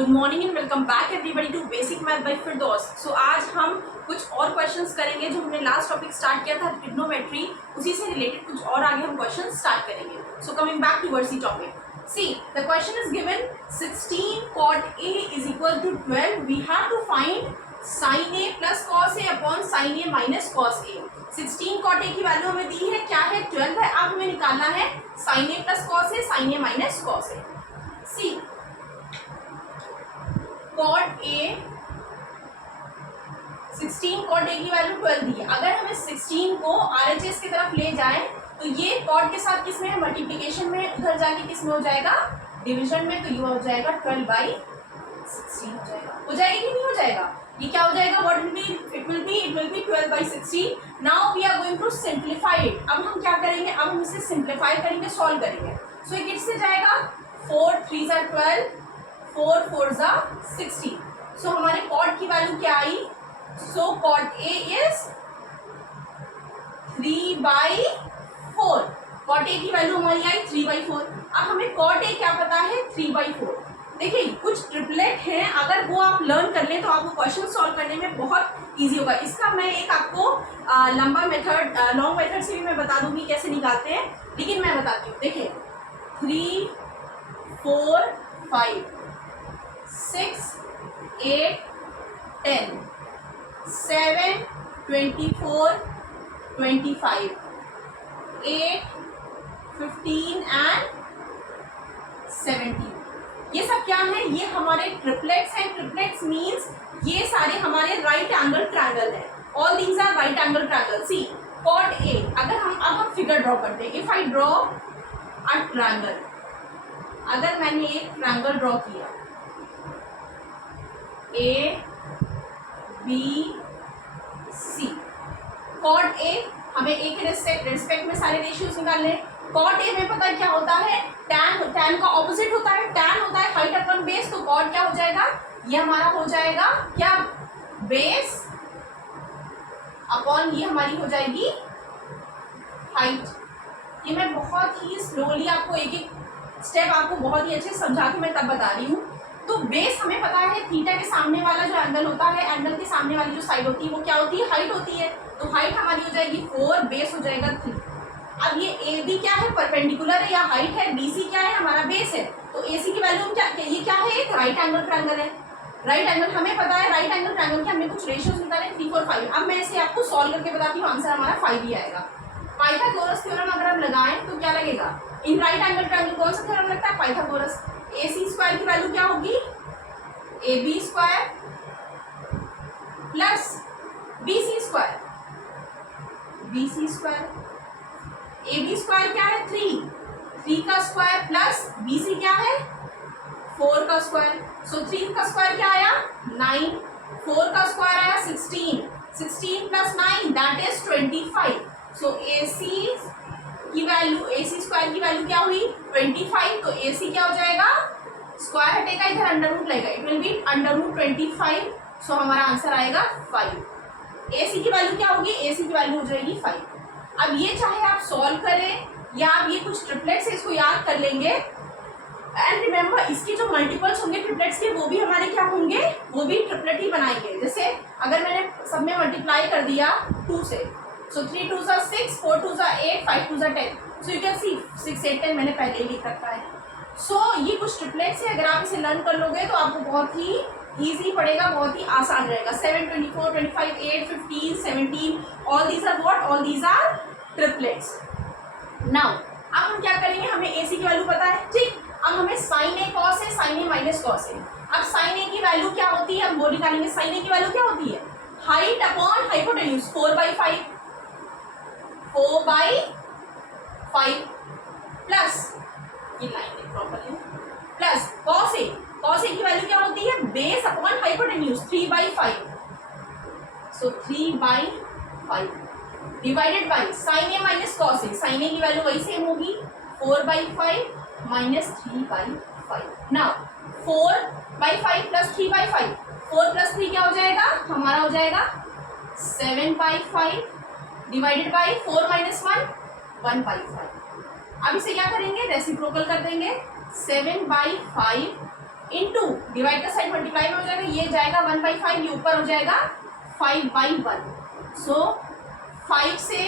Good morning and welcome back everybody to basic math by Firdaus. So आज हम कुछ और क्वेश्चंस करेंगे जो हमने लास्ट टॉपिक स्टार्ट किया था ट्रिग्नोमेट्री, उसी से रिलेटेड कुछ और आगे हम क्वेश्चंस स्टार्ट करेंगे। So coming back towards the topic, see the question is given 16 cot A is equal to 12. We have to find sin A plus cos A upon sin A minus cos A. 16 cot A की value हमें दी है, क्या है 12 है। अब हमें निकालना है sin A plus cos A, sin A minus cos A. See cot A 16 cot A की वैल्यू 12 दी है। अगर हमें 16 को RHS की तरफ ले जाएं तो ये cot के साथ किस में है, मल्टीप्लिकेशन में, उधर जाके किस में हो जाएगा, डिवीजन में। तो ये हो जाएगा 12/16 हो जाएगा। हो जाएगा कि नहीं हो जाएगा, ये क्या हो जाएगा, what will be, it will be 12/16। Now we are going to simplify it. अब हम क्या करेंगे, अब हम इसे सिंप्लीफाई करेंगे, सॉल्व करेंगे। सो ये किससे जाएगा, 4 3 = 12, 4 4 = 16। सो हमारे cot की वैल्यू क्या आई, सो cot A is 3/4। cot A की वैल्यू हमारी आई 3/4। अब हमें cot A क्या पता है, 3/4। देखिए कुछ ट्रिपलेट हैं, अगर वो आप लर्न कर लें तो आपको क्वेश्चन सॉल्व करने में बहुत इजी होगा। इसका मैं एक आपको लंबा मेथड, लॉन्ग मेथड से भी मैं बता दूंगी कैसे निकालते हैं, लेकिन मैं बताती हूँ। देखिए 3 4 5 6 8 10 7 24 25 8 15 एंड 17। ये सब क्या है, ये हमारे ट्रिपलेट्स हैं। ट्रिपलेट्स मीन्स ये सारे हमारे राइट एंगल ट्रायंगल है। All these are right angle triangle. See cot A, अगर हम फिगर ड्रॉ करते हैं, if I draw a triangle, अगर मैंने एक ट्रायंगल ड्रॉ किया A B C, cot A, हमें A के रिस्पेक्ट में सारे रेशियोज निकालने। cot A में पता है क्या होता है, tan का ऑपोजिट होता है, tan होता है हाइट अपॉन बेस। तो cot क्या हो जाएगा, ये हमारा हो जाएगा क्या, बेस अपॉन ये हमारी हो जाएगी हाइट। ये मैं बहुत ही स्लोली आपको एक एक स्टेप आपको बहुत ही अच्छे समझा के मैं तब बता रही हूँ। तो बेस हमें पता है, थीटा के सामने वाला जो एंगल होता है, एंगल के सामने वाली जो साइड होती है वो क्या होती है, हाइट होती है। तो हाइट हमारी हो जाएगी 4, बेस हो जाएगा 3। अब ये ए बी क्या है, परपेंडिकुलर है या हाइट है, बी सी क्या है, हमारा बेस है। तो ए सी की वैल्यू क्या, ये क्या है, एक राइट एंगल ट्रायंगल है। राइट एंगल हमें पता है, राइट एंगल ट्रायंगल के हमने कुछ रेशियोज निकाले 3 4 5। अब मैं इसे आपको सॉल्व करके बताती हूँ, आंसर हमारा 5 ही आएगा। पाइथागोरस थ्योरम अगर हम लगाएं तो क्या लगेगा, इन राइट एंगल ट्रायंगल कौन सा थ्योरम लगता है, पाइथागोरस। ए सी स्क्वायर की वैल्यू क्या होगी, A B square plus B C square, B C square. A B square क्या है, 3 का स्क्वायर प्लस बी सी क्या है, 4 का स्क्वायर। सो 3 का स्क्वायर क्या आया, 9, 4 का स्क्वायर आया 16, 16 प्लस 9 दैट इज 25। सो ए सी की वैल्यू, ए सी स्क्वायर की वैल्यू क्या हुई 25। तो ए सी क्या हो जाएगा, स्क्वायर हटेगा, इधर अंडर रूट लगेगा, इट विल बी √25। सो हमारा आंसर आएगा 5। ए सी की वैल्यू क्या होगी, ए सी की वैल्यू हो जाएगी 5। अब ये चाहे आप सॉल्व करें या आप ये कुछ ट्रिपलेट्स है इसको याद कर लेंगे। एंड रिमेंबर, इसके जो मल्टीपल्स होंगे ट्रिपलेट्स के, वो भी हमारे क्या होंगे, वो भी ट्रिपलेट ही बनाएंगे। जैसे अगर मैंने सब में मल्टीप्लाई कर दिया 2 से, सो 3 2 = 6, 4 2 = 8, 5 2 = 10। सो यू कैन सी 6 8 10 मैंने पहले ही लिख रखा है। सो ये कुछ ट्रिपलेट्स है, अगर आप इसे लर्न कर लोगे तो आपको बहुत ही ईजी पड़ेगा, बहुत ही आसान रहेगा। 7 24 25 8 15 17, all these are what, all these are triplets. Now अब हम क्या करेंगे, हमें ए सी की वैल्यू पता है, ठीक। अब हमें साइन ए कॉस है, साइन ए माइनस कॉस है। अब साइन ए की वैल्यू क्या होती है, हम वो निकालेंगे। साइन ए की वैल्यू क्या होती है, हाइट अपॉन हाइपोटेन्यूज, 4/5 प्लस, ये लाइन है properly, plus cos A, cos A की वैल्यू क्या होती है, base upon hypotenuse 3/5। So 3/5 divided by sine A minus cos A, sine A की वैल्यू वही सेम होगी 4/5 माइनस 3/5। नाउ 4/5 प्लस 3/5, 4 प्लस 3 क्या हो जाएगा, हमारा हो जाएगा 7/5 डिवाइडेड बाई 4 माइनस 1 1/5। अब इसे क्या करेंगे, रेसिप्रोकल कर देंगे। 7/5 इंटू डिवाइड का साइड मल्टीप्लाई में हो जाएगा, ये जाएगा 1/5, ये ऊपर हो जाएगा 5/1। सो 5 से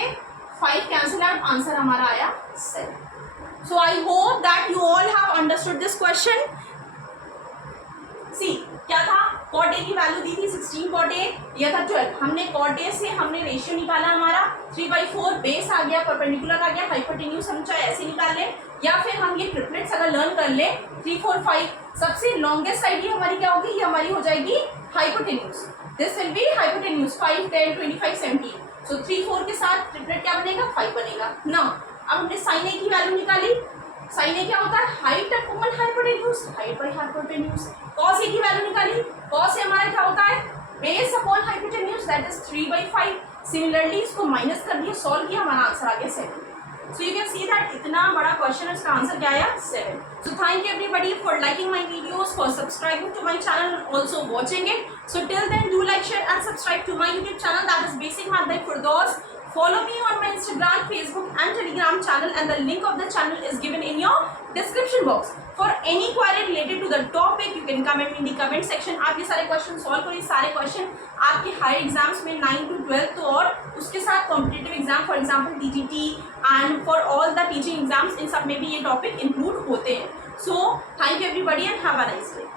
5 कैंसिल आउट, आंसर हमारा आया 7। So I hope that you all have understood this question. See क्या था, कॉट ए की वैल्यू दी थी 16 कॉट ए, यह था 12। हमने कॉट ए से हमने रेशियो निकाला, हमारा 3/4 बेस आ गया, परपेंडिकुलर आ गया, हाइपोटेन्यूज हम चाहे ऐसे निकाल लें या फिर हम ये ट्रिपलेट्स अगर लर्न कर ले 3 4 5, सबसे लॉन्गेस्ट साइड ये हमारी क्या होगी, ये हमारी हो जाएगी hypotenuse. This will be hypotenuse 5 10 25 17। सो 3 4 के साथ ट्रिपलेट क्या बनेगा, 5 बनेगा ना। अब हमने साइन ए की वैल्यू निकाली, साइन ए क्या होता है, height upon hypotenuse, height by hypotenuse. Cos A की वैल्यू निकाली, कॉस ए हमारा क्या होता है, base upon hypotenuse, that is 3/5। Similarly इसको माइनस कर दिया, सॉल्व किया, हमारा आंसर आ गया 7। So you can see that इतना बड़ा क्वेश्चन है, इसका आंसर क्या आया 7। So thank you everybody for liking my videos, for subscribing to my channel and also watching it. So till then do like, share and subscribe to my YouTube channel, that is Basic Math by Firdaus. Follow me on my Instagram, Facebook and Telegram channel, and the link of the channel is given in your description box. For any query related to the topic, you can comment in the comment section. आप ये सारे question solve करिए, सारे question आपके higher exams में 9 to 12 तो और उसके साथ competitive exam for example TTT and for all the teaching exams, इन सब में भी ये टॉपिक इंक्लूड होते हैं। So thank you everybody and have a nice day.